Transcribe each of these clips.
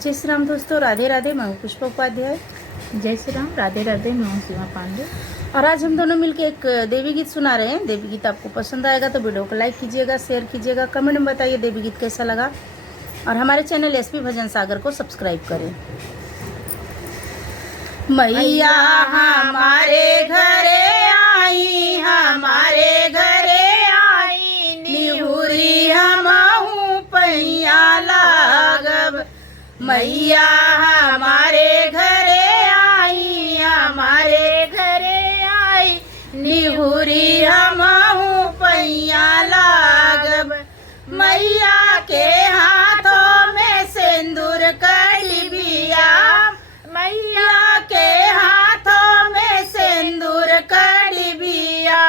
जय श्री राम दोस्तों, राधे राधे। मैं हूँ पुष्पा उपाध्याय। जय श्री राम, राधे राधे। मैं हूँ सीमा पांडे और आज हम दोनों मिलकर एक देवी गीत सुना रहे हैं। देवी गीत आपको पसंद आएगा तो वीडियो को लाइक कीजिएगा, शेयर कीजिएगा, कमेंट में बताइए देवी गीत कैसा लगा और हमारे चैनल एसपी भजन सागर को सब्सक्राइब करें। मैया हमारे घरे आई, हमारे घरे आई, निहुरी हमहू पैया लागब। मैया हमारे घरे आई, हमारे घरे आई, निहुरी हमहू पैया लागब। मैया के हाथों में सिंदूर कड़ी बिया, मैया के हाथों में सिंदूर कड़ी बिया।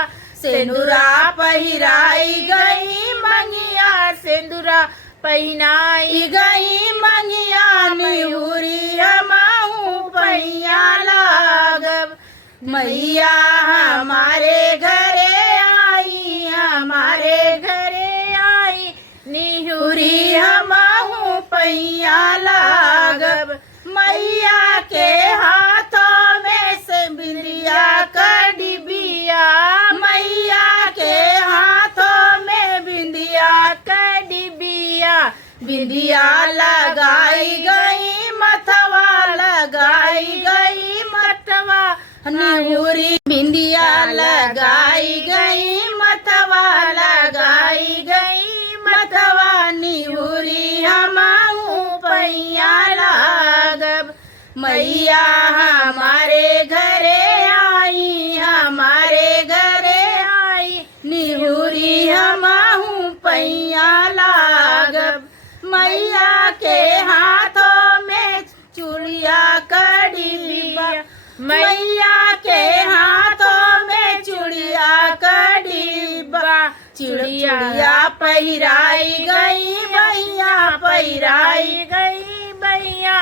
सिंदूरा पहिराई गई मंगिया, सिंदूरा पहिनाई गई मंगिया, निहुरी हमहू पैया लागब। मैया हमारे घरे आई, हमारे घरे आई, निहुरी हमहू पैया लागब। मैया के हाथों में से बिंदिया कड़ी बिया, मैया के हाथों में बिंदिया कड़ी बिया। बिंदिया लगाई गई मथवा, लगाई गई मथवा, निहुरी बिंदिया लगाई गई मथवा, लगाई गई मथवा, निहुरी हमहू पैया लागब। मैया हमारे घरे आई, हमारे घरे आई, निहुरी हमहू पैया लागब। मैया के हाथों में चूड़िया कड़ी बिया, मैया के हाथों में चूड़िया कड़ी बा। चूड़िया पहिराई गई भैया, पहिराई गई भैया,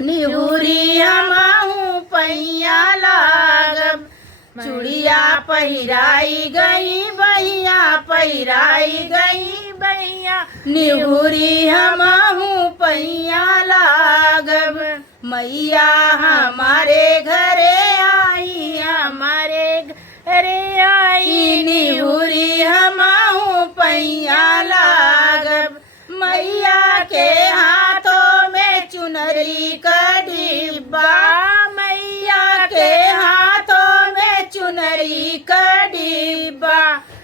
निहुरी हमहू पैया लागब। चूड़िया पहिराई गई भैया, पहिराई गई भैया, निहुरी हमहू पैया लागब। मैया हमारे घरे आई, हमारे घरे आई, निहुरी हमहू पैया लागब। मैया के हाथों में चुनरी कड़ी बा, मैया के हाथों में चुनरी कड़ी बा।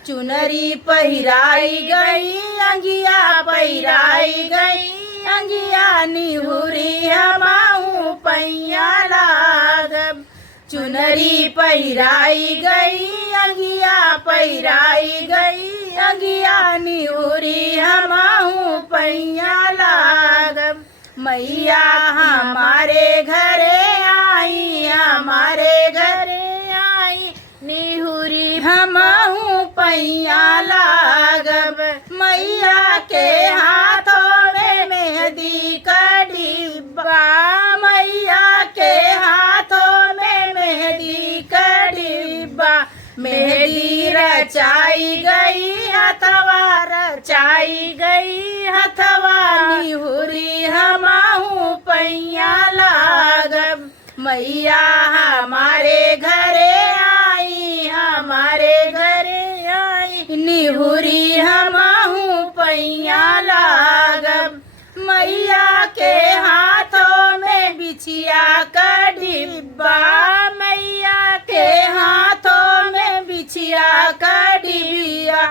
चुनरी पहिराई गई अंगिया, पहिराई गई अंगिया, निहुरी हमहू पैया लागब। चुनरी पहिराई गई अंगिया, पहिराई गई अंगिया, निहुरी हमहू पैया लागब। मैया हमारे घरे आई, हमारे घरे आई, निहुरी हमहू पैया लागब। मैया के हाथों में मेहंदी कड़ी बा, मैया के हाथों में मेहंदी कड़ी बा। मेहंदी रचाई गई हथवा, रचाई गई हथवा, निहुरी हमहू पैया लागब। मैया हमारे घरे आई, हमारे घरे आई, निहुरी हमहू पैया लागब। मैया के हाथों में बिछिया कड़ी बा, मैया के हाथों में बिछिया कड़ी बिया।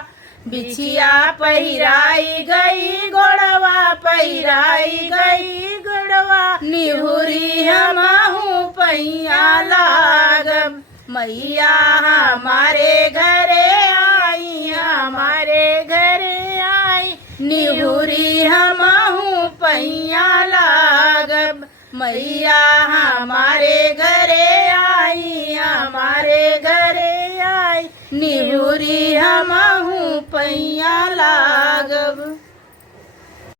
बिछिया पहिराई गई गोड़वा, पहिराई गई गोड़वा, निहुरी हमहू पैया लागब। मैया हमारे घरे आई, हमारे घरे आई, निहुरी हमहू पैया लागब। मैया हमारे घरे आई, हमारे घरे आई, निहुरी हमहू पैया लागब।